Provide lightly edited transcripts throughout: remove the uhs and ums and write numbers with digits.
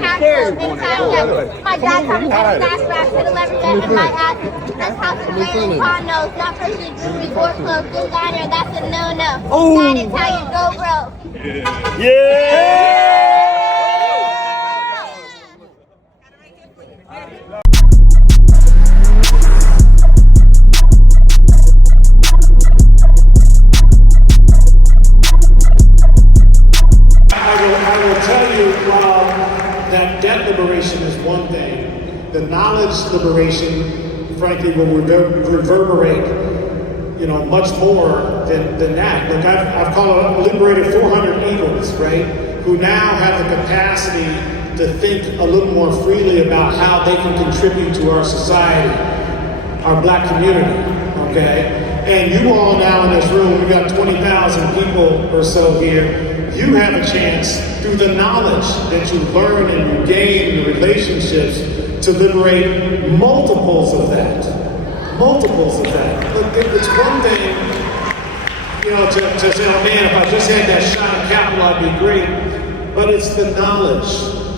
castle inside. My dad comes from gas rack to the leverage in my house. That's house in the Maryland condos. Not personally jewelry or clothes. Designer, that's a no-no. That is how you go broke. Yeah! I will tell you that debt liberation is one thing. The knowledge liberation, frankly, will reverberate, much more than that. Like I've called it, liberated 400 eagles, right? Who now have the capacity to think a little more freely about how they can contribute to our society, our black community, okay? And you all now in this room, we've got 20,000 people or so here. You have a chance, through the knowledge that you learn and you gain in the relationships, to liberate multiples of that. Multiples of that. Look, it's one thing, to say, oh man, if I just had that shot of capital, I'd be great. But it's the knowledge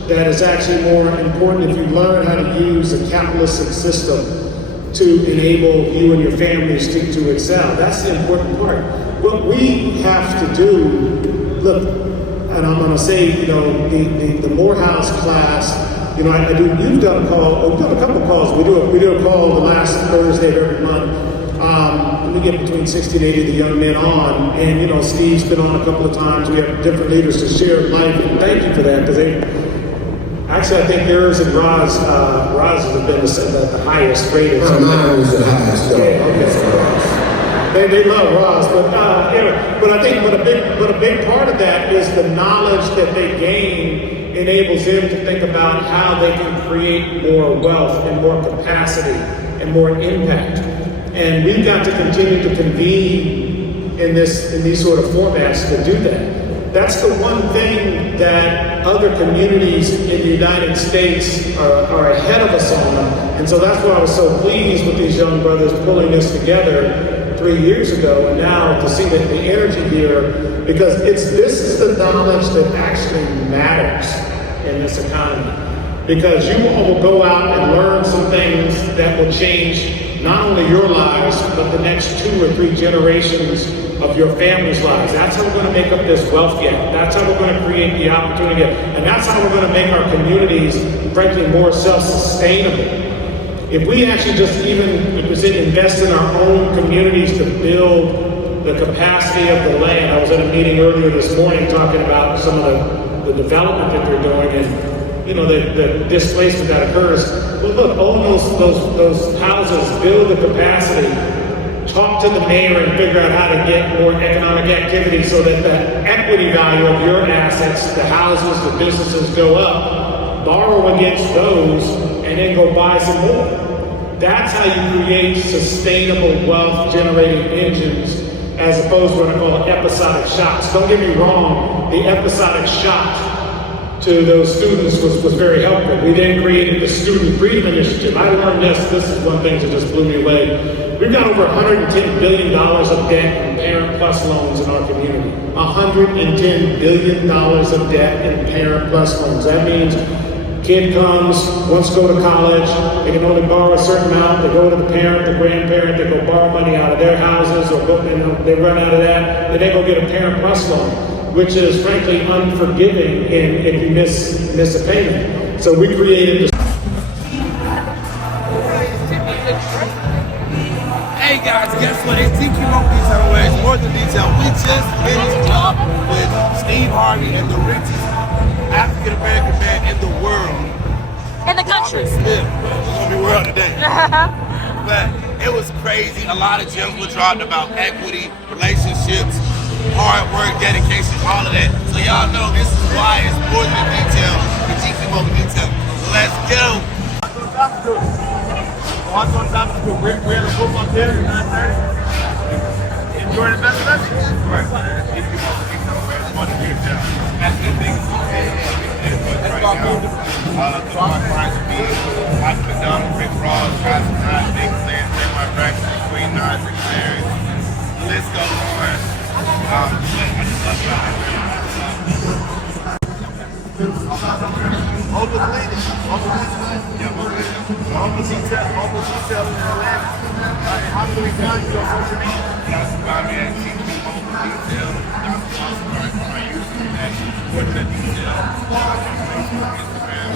that is actually more important if you learn how to use a capitalistic system to enable you and your families to excel. That's the important part. What we have to do, look, and I'm going to say, the Morehouse class, you've done a call, we've done a couple of calls. We do a call the last Thursday of every month. We get between 60 and 80 of the young men on, and Steve's been on a couple of times. We have different leaders to share life, and thank you for that, because I think yours and Roz has been the highest rated. Mine was the highest. Okay. They love Roz, but a big part of that is the knowledge that they gain enables them to think about how they can create more wealth and more capacity and more impact. And we've got to continue to convene in these sort of formats to do that. That's the one thing that other communities in the United States are ahead of us on. And so that's why I was so pleased with these young brothers pulling this together 3 years ago, and now to see the energy here, because this is the knowledge that actually matters in this economy. Because you all will go out and learn some things that will change not only your lives, but the next 2 or 3 generations of your family's lives. That's how we're going to make up this wealth gap. That's how we're going to create the opportunity gap. And that's how we're going to make our communities, frankly, more self-sustainable. If we actually just invest in our own communities to build the capacity of the land. I was at a meeting earlier this morning talking about some of the development that they're doing and the displacement that occurs. Well, look, own those houses, build the capacity, talk to the mayor and figure out how to get more economic activity so that the equity value of your assets, the houses, the businesses go up, borrow against those, and then go buy some more. That's how you create sustainable wealth generating engines, as opposed to what I call episodic shocks. Don't get me wrong, the episodic shock to those students was very helpful. We then created the Student Freedom Initiative. I learned this is one thing that just blew me away. We've got over $110 billion of debt in Parent Plus loans in our community. $110 billion of debt in Parent Plus loans. That means kid comes, wants to go to college, they can only borrow a certain amount, they go to the parent, the grandparent, they go borrow money out of their houses, or they run out of that, then they go get a Parent Plus loan, which is frankly unforgiving if you miss a payment. So we created this. Hey guys, guess what? It's Tiki Rope Detail Ways, more than detail. We just finished up with Steve Harvey and the richest African American man in the world. In the country. Yeah, it's gonna be world today. But it was crazy. A lot of gems were dropped about equity, relationships, hard work, dedication, all of that. So y'all know this is why it's more than detail. The Tiki Rope Detail. Let's go. Watch on top of the we're in the football theater at 9:30. Enjoy the best message. Right. If you want to be somewhere, it's fun to be down. That's the biggest thing right now. My clients would be Michael McDonald, Rick Ross, Guys Not, Big Slam, my Braxton, Queen Nas, Rick Larry. The list goes on. I just love y'all. in Atlanta. How can we find you on social media? Y'all can find me at GQ Mobile Detail. Y'all can also find me on YouTube at y8j Detail. Instagram.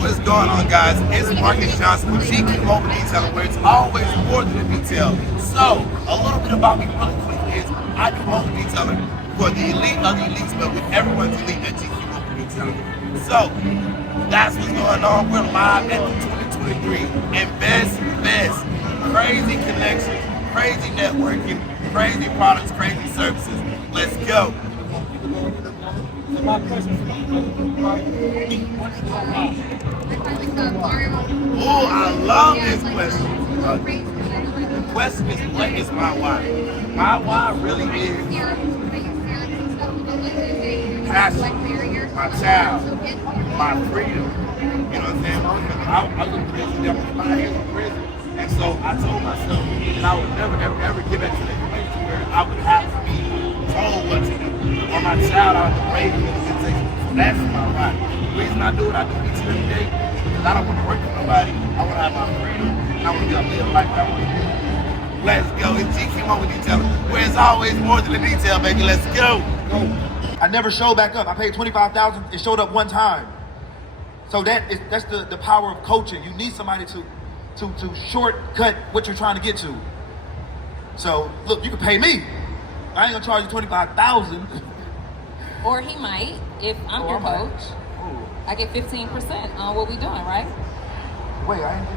What's going on, guys? It's Marcus Johnson with GQ Mobile Detailing, where it's always more than a detail. So, a little bit about me really quickly is I do mobile detailing for the elite of the elites, but with everyone's elite at GQ Mobile Detailing. So, that's what's going on. We're live at the 2023 Invest Best. Crazy connections, crazy networking, crazy products, crazy services. Let's go. Oh, I love this question. The question is, what is my why? My why really is passion, my child, my freedom. You know what I'm saying? Because I was in prison, there was 5 years in prison. And so I told myself that I would never, ever get back to that place where I would have to be told what to do. Or my child, I would raise me in a situation. So that's my why. The reason I do what I do each and every day, because I don't want to work for nobody. I want to have my freedom. And I want to be able to live a life that I want to live. Let's go. It's GQ Mobile Detailing, where it's always more than a detail, baby. Let's go. I never showed back up. I paid $25,000. It showed up one time. So that's the power of coaching. You need somebody to shortcut what you're trying to get to. So look, you can pay me. I ain't gonna charge you $25,000. Or he might, if I'm your coach. I get 15% on what we doing, right? Wait, I ain't.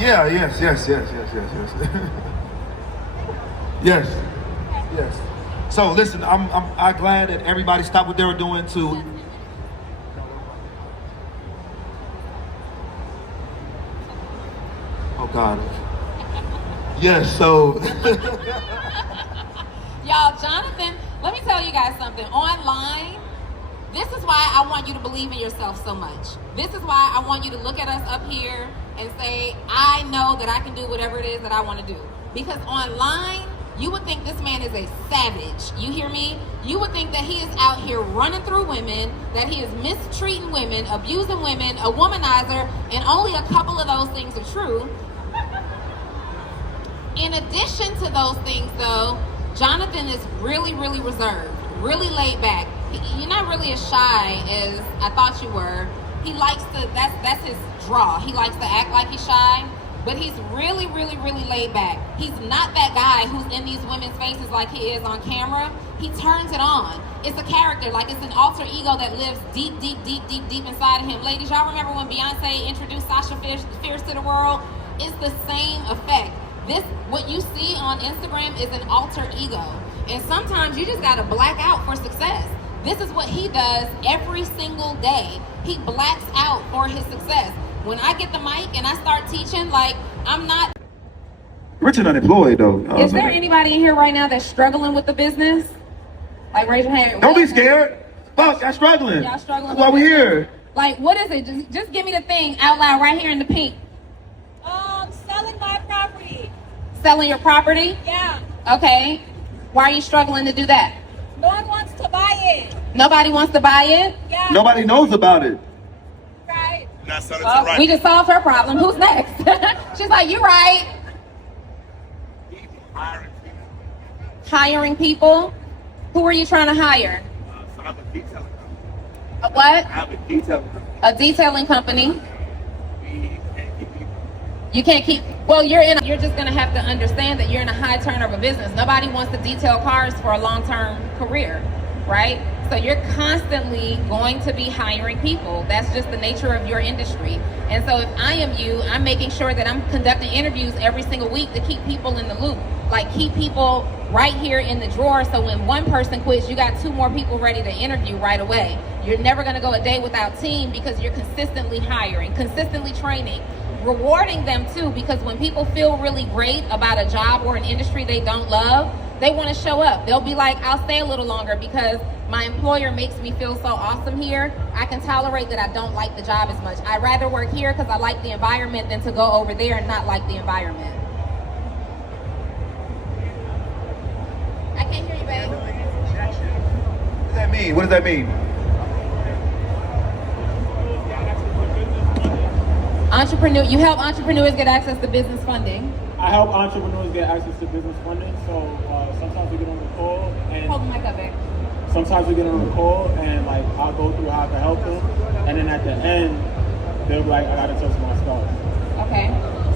Yeah, yes. yes. So listen, I'm glad that everybody stopped what they were doing to. Oh God. Yes. So. Y'all, Jonathan, let me tell you guys something. Online, this is why I want you to believe in yourself so much. This is why I want you to look at us up here and say, I know that I can do whatever it is that I want to do. Because online, you would think this man is a savage. You hear me? You would think that he is out here running through women, that he is mistreating women, abusing women, a womanizer, and only a couple of those things are true. In addition to those things, though, Jonathan is really, really reserved, really laid back. You're not really as shy as I thought you were. He likes to, that's his draw. He likes to act like he's shy, but he's really, really, really laid back. He's not that guy who's in these women's faces like he is on camera. He turns it on. It's a character, like it's an alter ego that lives deep inside of him. Ladies, y'all remember when Beyonce introduced Sasha Fierce to the world? It's the same effect. This, what you see on Instagram is an alter ego. And sometimes you just gotta black out for success. This is what he does every single day. He blacks out for his success. When I get the mic and I start teaching, like, I'm not... Rich and unemployed, though. Is there anybody in here right now that's struggling with the business? Like, raise your hand. Don't be scared. Fuck, I'm struggling. Y'all struggling? That's why we're here. Like, what is it? Just give me the thing out loud right here in the pink. Selling my property. Selling your property? Yeah. Okay. Why are you struggling to do that? No one wants to buy it. Nobody wants to buy it? Yeah. Nobody knows about it. Right. Not selling Well, to right. we just solved her problem. Who's next? She's like, you're right. Hiring people. Hiring people? Who are you trying to hire? So I'm a detailing company. A what? I'm a detailing company. A detailing company. We can't keep people. You can't keep, well, you're just gonna have to understand that you're in a high turnover business. Nobody wants to detail cars for a long-term career, right? So you're constantly going to be hiring people. That's just the nature of your industry. And so if I am you, I'm making sure that I'm conducting interviews every single week to keep people in the loop. Like keep people right here in the drawer, so when one person quits, you got 2 more people ready to interview right away. You're never gonna go a day without team because you're consistently hiring, consistently training, rewarding them too, because when people feel really great about a job or an industry they don't love, they wanna show up. They'll be like, I'll stay a little longer because my employer makes me feel so awesome here. I can tolerate that I don't like the job as much. I'd rather work here because I like the environment than to go over there and not like the environment. I can't hear you, babe. What does that mean? What does that mean? Entrepreneur, you help entrepreneurs get access to business funding. I help entrepreneurs get access to business funding. So sometimes we get on the call and Hold the mic up, babe. sometimes we get on the call and like I'll go through how I can help them, and then at the end they'll be like, I gotta touch my stars. Okay.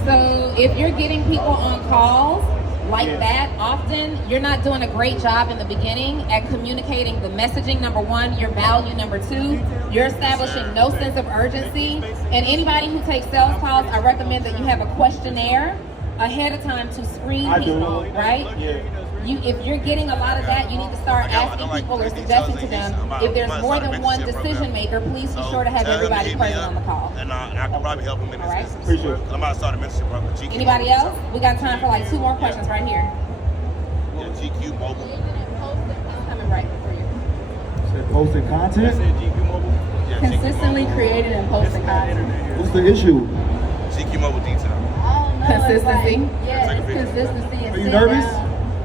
So if you're getting people on calls like that often, you're not doing a great job in the beginning at communicating the messaging, number 1, your value, number 2, you're establishing no sense of urgency. And anybody who takes sales calls, I recommend that you have a questionnaire ahead of time to screen people, right? Yeah. If you're getting a lot of that, you need to start asking people or suggesting to them, if there's more than one decision maker, please be sure to have everybody present on the call. And I can probably help them in this All right. business. Appreciate it. I'm about to start a mentorship program with GQ. Anybody else? We got time for like 2 more questions right here. Yeah, GQ Mobile. I'm coming right for you. Said posting content? GQ Mobile. Yeah, GQ Consistently Mobile. creating and posting content. What's the issue? GQ Mobile detail. Consistency. Yeah, Take a it's picture. consistency. Are you nervous?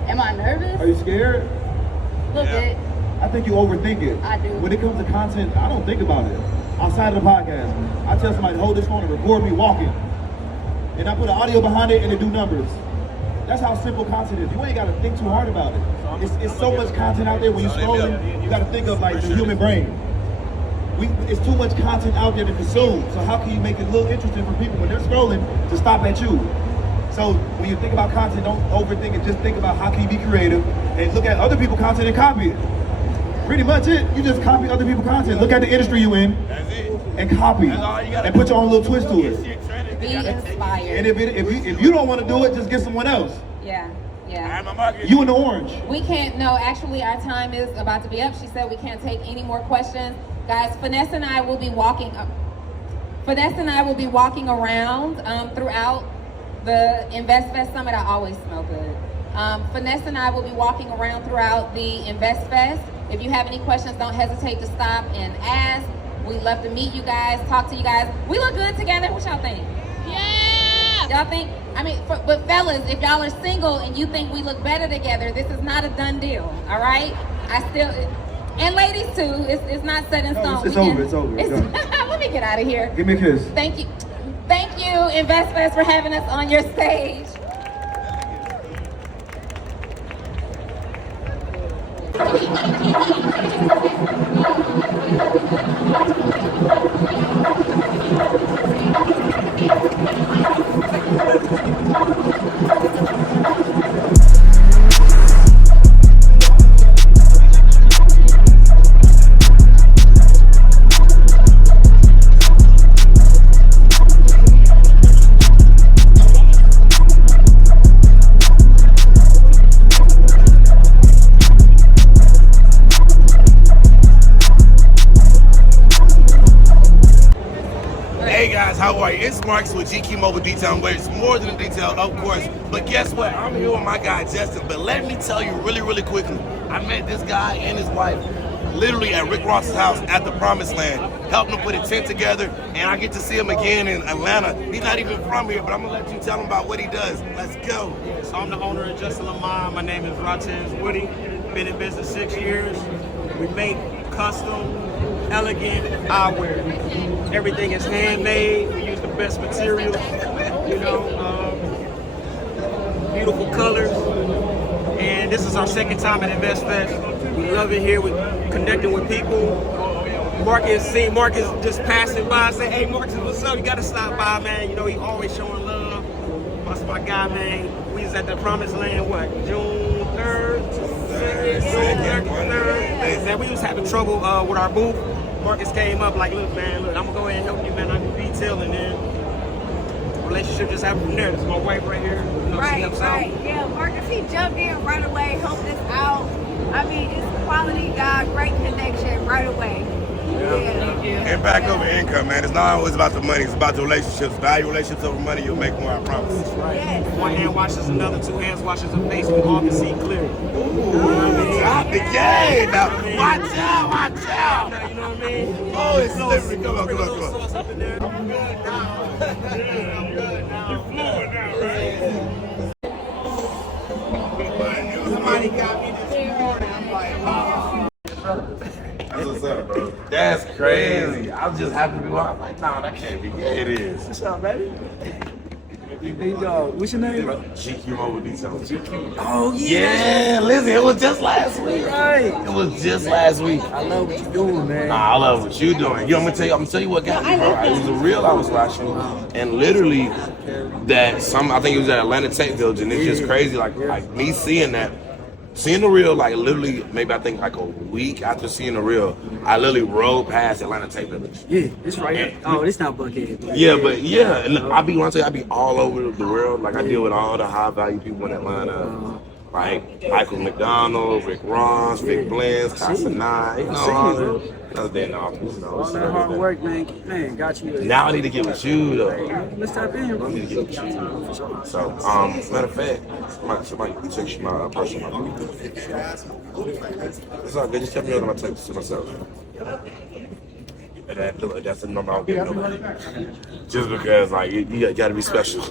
Am I nervous? Are you scared? A little Yeah. bit. I think you overthink it. I do. When it comes to content, I don't think about it. Outside of the podcast, I tell somebody to hold this phone and record me walking. And I put an audio behind it and it do numbers. That's how simple content is. You ain't gotta think too hard about it. It's so much content out there when you're scrolling, you gotta think of like the human brain. It's too much content out there to consume. So how can you make it a little interesting for people when they're scrolling to stop at you? So when you think about content, don't overthink it. Just think about how can you be creative and look at other people's content and copy it. Pretty much it. You just copy other people's content. Look at the industry you in That's it. and copy That's all you gotta and put your own little twist to it. Be inspired. And if you don't want to do it, just get someone else. Yeah, yeah. I'm a marketer. You in the orange. We can't, no, actually our time is about to be up. She said we can't take any more questions. Guys, Finesse and I will be walking around throughout the Invest Fest Summit. I always smell good. Finesse and I will be walking around throughout the Invest Fest. If you have any questions, don't hesitate to stop and ask. We'd love to meet you guys, talk to you guys. We look good together. What y'all think? Yeah. Y'all think? I mean, but fellas, if y'all are single and you think we look better together, this is not a done deal. All right? And ladies too. It's not set in stone. It's over. It's over. Let me get out of here. Give me a kiss. Thank you, InvestFest, for having us on your stage. Hey guys, how are you? It's Marcus with GQ Mobile Detail, where it's more than a detail, of course. But guess what? I'm here with my guy Justin. But let me tell you really quickly, I met this guy and his wife literally at Rick Ross's house at the Promised Land, helping him put a tent together, and I get to see him again in Atlanta. He's not even from here, but I'm gonna let you tell him about what he does. Let's go. So I'm the owner of Justin Lamont. My name is Ratez Woody. Been in business 6 years. We make custom, elegant eyewear. Everything is handmade. We use the best materials, beautiful colors. And this is our second time at Invest Fest. We love it here. We're connecting with people. Marcus just passing by, say, hey Marcus, what's up? You gotta stop by, man. He always showing love. That's my guy, man. We was at the Promised Land, June 3rd? And we was having trouble with our booth. Marcus came up like, look, man, I'm gonna go ahead and help you, man. I do detailing, man. relationship just happened from there. This is my wife right here. You know, she Right, helps right. out. Yeah, Marcus, he jumped in right away, helped us out. I mean, just quality guy, great connection right away. Yeah. Impact over income, man. It's not always about the money. It's about the relationships. Value relationships over money. You'll make more, I promise. Yes. One hand washes another, two hands washes a face. We all can see clearly. Drop the game. Now, watch out, watch out. You know what I mean? Oh, it's slippery. Come on, come on, come on. Sauce up in there. Somebody got me this morning. I'm like, oh. That's what's up, bro. That's crazy. I'm just happy to be on. I'm like, nah, that can't be. Yeah, it is. What's up, baby? Hey, dog. What's your name, bro? GQ Mobile Details. Oh, Yeah, listen, it was just last week. Right. It was just last week. I love what you're doing, man. Nah, I love what you doing. Yo, I'm gonna tell you what got me, bro. It was a reel I was watching, and literally I think it was at Atlanta Tech Village, and it's just crazy, like me seeing that. Seeing the reel, like literally, maybe I think like a week after seeing the reel, I literally rode past Atlanta Tech Village. Yeah, it's right here. Oh, it's not Buckhead. Yeah, but yeah, and I be all over the world. Like I deal with all the high value people in Atlanta, like Michael McDonald, Rick Ross, Vic Blends, Casa Nine, you know, all that office. You know, All that hard work, man, got you. now I need to get with you though. Let's tap in, bro. I need to get with you. So, matter of fact, somebody text you my personal number. It's all good. Just tell me what I'm text to myself. And that's the number I don't give nobody. Just because, like, you gotta be special.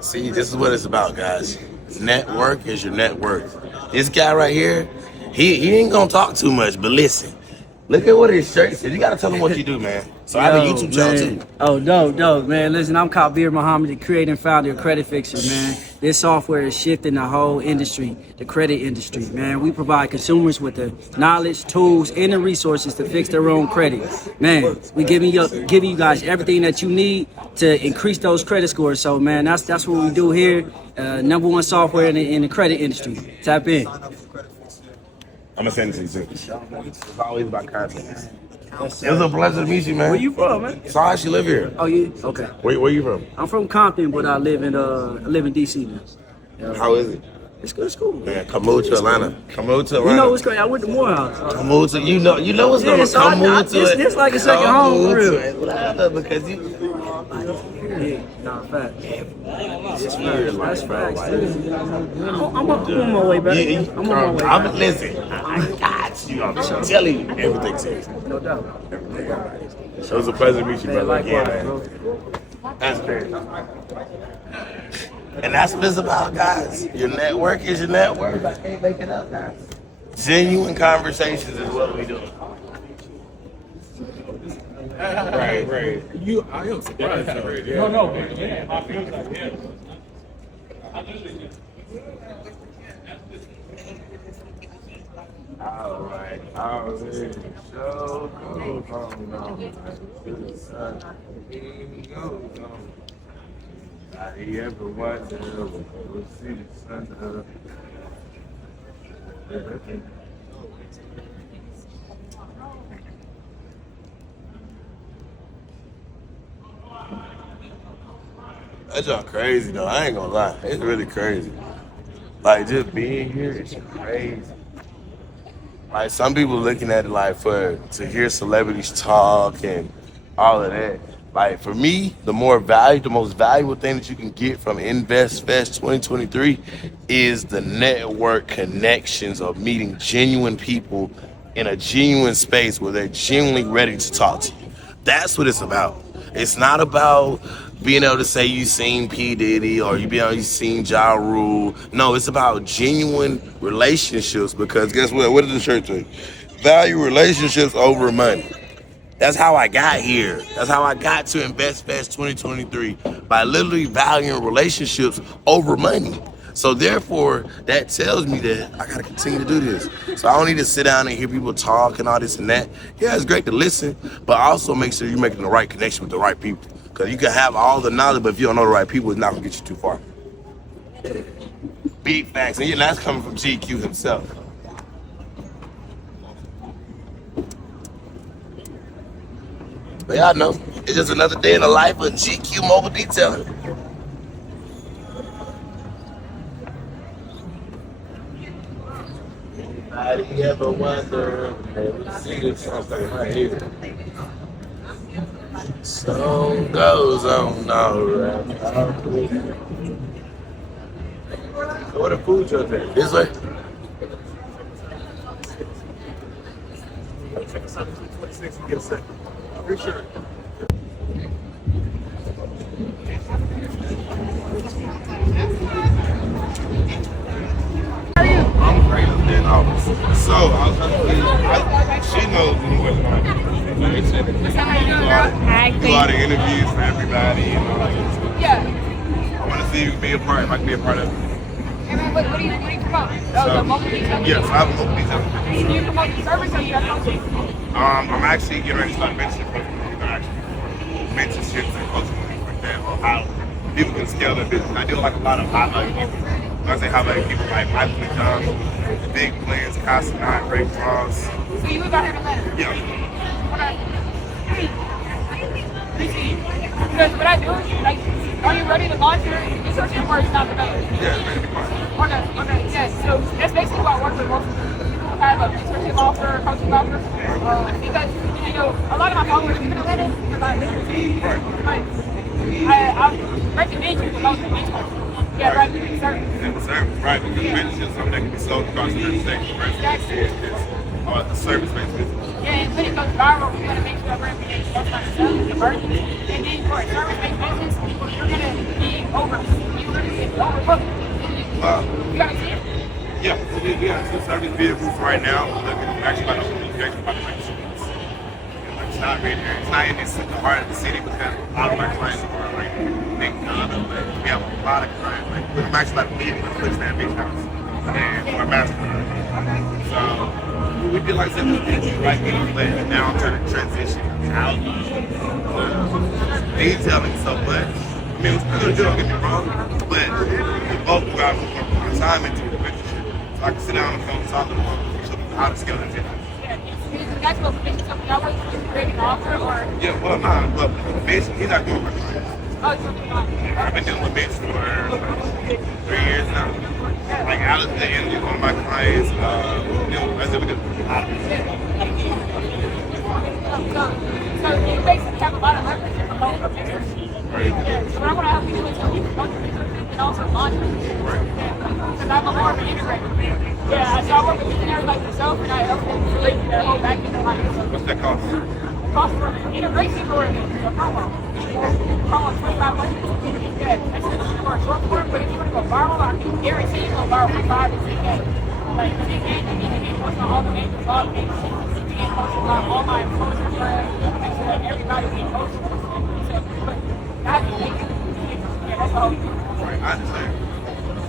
See, this is what it's about, guys. Network is your net worth. This guy right here, he ain't gonna talk too much, but listen. Look at what his shirt says. You gotta tell him what you do, man. So I have a YouTube channel too. Oh, dope, man. Listen, I'm Kabir Muhammad, the creator and founder of Credit Fixer, man. This software is shifting the whole industry, the credit industry, man. We provide consumers with the knowledge, tools, and the resources to fix their own credit. Man, we giving you guys everything that you need to increase those credit scores. So, man, that's what we do here. Number one software in the credit industry. Tap in. I'm gonna send it to you soon. It's always about content. It was a pleasure to meet you, man. Where you from, man? So I actually live here. Oh, you? Okay. Where you from? I'm from Compton, but I live in DC now. How is it? It's good, it's cool. Man, come move to Atlanta. Come move to Atlanta. You know what's crazy? I went to Morehouse. Come move to you know what's going so come move to it. It's like a second home for real. Atlanta because you. Yeah, nah, facts. That's facts. I'm on my way back. I'm on my way back. Listen, I got you. I'm telling you, everything's safe. No doubt. It was a pleasure to meet you, brother. Likewise, Again, bro. that's great. And that's what it's about, guys. Your network is your network. I can't make it up, guys. Genuine conversations is what we do. Right. I am surprised. No. Yeah, my feelings like him. All right. So I ever wonder we'll see the sun up. That's all crazy though. I ain't gonna lie. It's really crazy. Like just being here is crazy. Like some people looking at it like to hear celebrities talk and all of that. Like for me, the most valuable thing that you can get from Invest Fest 2023 is the network connections of meeting genuine people in a genuine space where they're genuinely ready to talk to you. That's what it's about. It's not about being able to say you seen P. Diddy or you seen Ja Rule. No, it's about genuine relationships because guess what? What does the shirt say? Value relationships over money. That's how I got here. That's how I got to Invest Fest 2023 by literally valuing relationships over money. So therefore, that tells me that I gotta continue to do this. So I don't need to sit down and hear people talk and all this and that. Yeah, it's great to listen, but also make sure you're making the right connection with the right people. Because you can have all the knowledge, but if you don't know the right people, it's not gonna get you too far. Big facts, and that's coming from GQ himself. But y'all know, it's just another day in the life of GQ Mobile Detailing. Anybody ever wonder? Let me see something right here. Stone goes on alright. Where the food truck at? This way? Check us out at 226 and get a second. Appreciate it. I'm great up there in office. So, I was trying to see, she knows what they said. Do a lot of interviews for everybody and all that good stuff. Yeah. I want to see if you can be a part, if I can be a part of it. What do you promote? Yes, I have a mobile detail. Do you promote the service or you have coaching? I'm actually getting ready to start mentorship programs. Mentorships and coaching things like that, or how people can scale their business. I deal with like a lot of high value people. When I say high value people, like Michael McDonald, the big plans, Casa 9, Ray Cross. So you live out here in Atlanta? Yeah. Because what I do is, like, are you ready to launch your research or it's not developed? Yeah, it's ready to be fine. Okay, yes. So that's basically what I work with most people. Who have a mentorship offer, coaching offer. Because, you know, a lot of my followers live in Atlanta because I live in the I recommend you promote the mentor. Yeah, right, service. And the service, right, because mentorship is something that can be sold across the United States. Exactly. It's a service-based business. Yeah, and when it goes viral, we want to make sure that we're implementing stuff like selling, converting. And then for a service-based business, you're going to be overbooked. You got to see it? Yeah, we have 2 service vehicles right now. We're actually about to open these vehicles about to make sure it's not right here. It's not in this part of the city because a lot of my clients are like big Ghana, but we have a lot of clients. Like, we're actually about to leave with Quicksand Beach House and our mastermind. So we did like such a business right here, but now I'm trying to transition out of detailing so much. I mean, it's good, don't get me wrong, but we both got more time into the relationship. So I can sit down on the phone, talk to the phone, show them how to scale that business. That's what makes something y'all work with creating an offer or? Yeah, well, nah, but Mitch, he's not doing my clients. Oh, it's something else. I've been dealing with Mitch for 3 years now. Like, Alex, the end of one of my clients, you know, I said we did a lot of it. So you basically have a lot of leverage in promoting a business. Right. Yeah, so what I want to help you do is help you promote your business and also launch it. Right. Because I'm more of an integrator. Yeah, so I work with visionaries like yourself and I help them create their whole back end of life. What's that cost? The cost for integration or a promo. Promo $25. Yeah, that's just for a short form, but if you want to go viral, I can guarantee you go viral for 5 to 10 days. Like, you can post on all the major blog pages. You can post on all my influencer friends. Make sure that everybody can post. But I have to make it. Yeah, that's the whole thing. Right, I understand.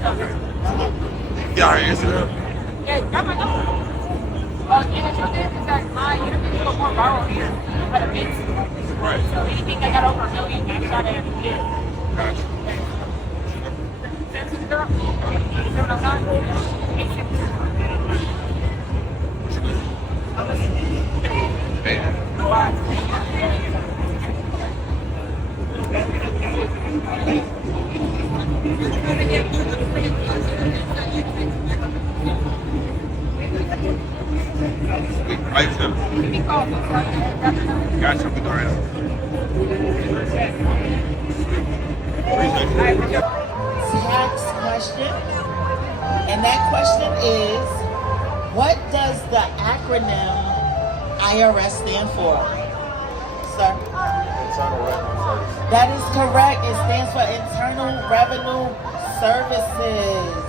Okay. Y'all already answered that? Yeah, got my number. And the truth is that my interviews go more viral here at events. Right. So anything that got over 1 million, I try to get. Gotcha. Send to the girl. 709. 860. Man. Right, so. Gotcha, we go right now. Tax question. And that question is, what does the acronym IRS stand for? Sir? Internal Revenue Service. That is correct. It stands for Internal Revenue Services.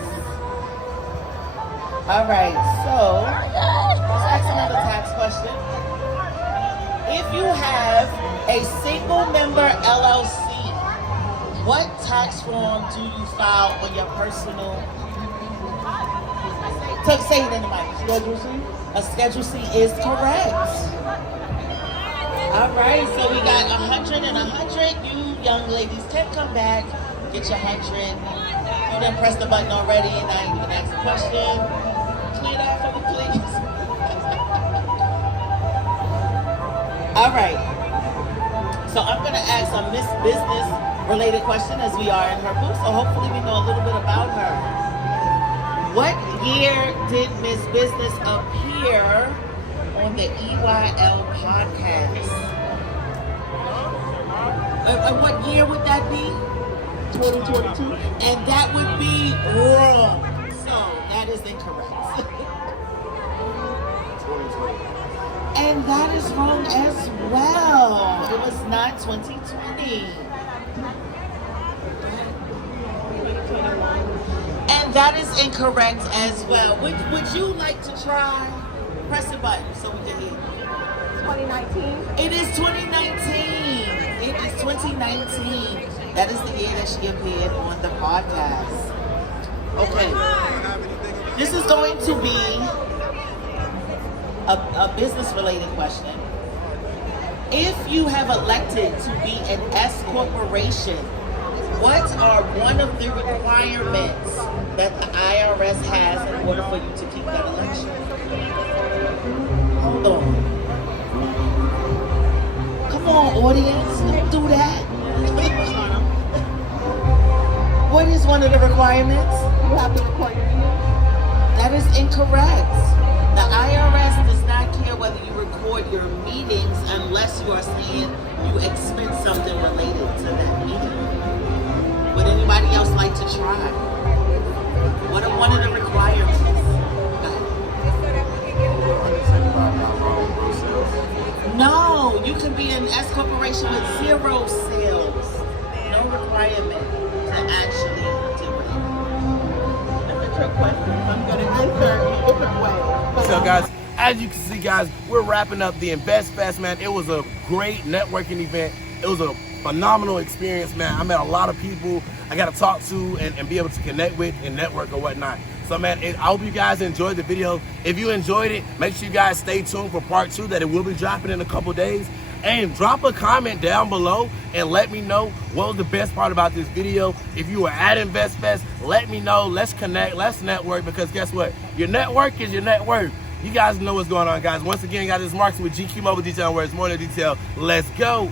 All right, so let's ask another tax question. If you have a single member LLC, what tax form do you file on your personal? Say it in the mic. Schedule C? A Schedule C is correct. All right, so we got 100 and 100. You young ladies can come back, get your 100. You done pressed the button already, and now you can ask a question. Clear that for me, please. All right. So I'm going to ask a Miss Business related question as we are in her booth. So hopefully we know a little bit about her. What year did Miss Business appear on the EYL podcast? And what year would that be? 2022. And that would be wrong. So that is incorrect. 2020. And that is wrong as well. It was not 2020. And that is incorrect as well. Would you like to try? Press the button so we can hear. 2019. It is 2019. It is 2019. That is the year that she appeared on the podcast. Okay. This is going to be a business-related question. If you have elected to be an S corporation, what are one of the requirements that the IRS has in order for you to keep that election? Hold on. Come on, audience, don't do that. What is one of the requirements? You have to record your meeting. That is incorrect. The IRS does not care whether you record your meetings unless you are saying you expense something related to that meeting. Would anybody else like to try? What are one of the requirements? No, you can be an S corporation with 0 sales. No requirement to actually do it. If it's your question, I'm going to answer in a different way. So guys, as you can see guys, we're wrapping up the Invest Fest, man. It was a great networking event. It was a phenomenal experience, man. I met a lot of people I got to talk to and be able to connect with and network or whatnot. So man, I hope you guys enjoyed the video. If you enjoyed it, make sure you guys stay tuned for part 2 that it will be dropping in a couple days. And drop a comment down below and let me know what was the best part about this video. If you were at InvestFest, let me know. Let's connect, let's network, because guess what? Your network is your net worth. You guys know what's going on, guys. Once again, guys, this is Marks with GQ Mobile Detail, where it's more than detail. Let's go.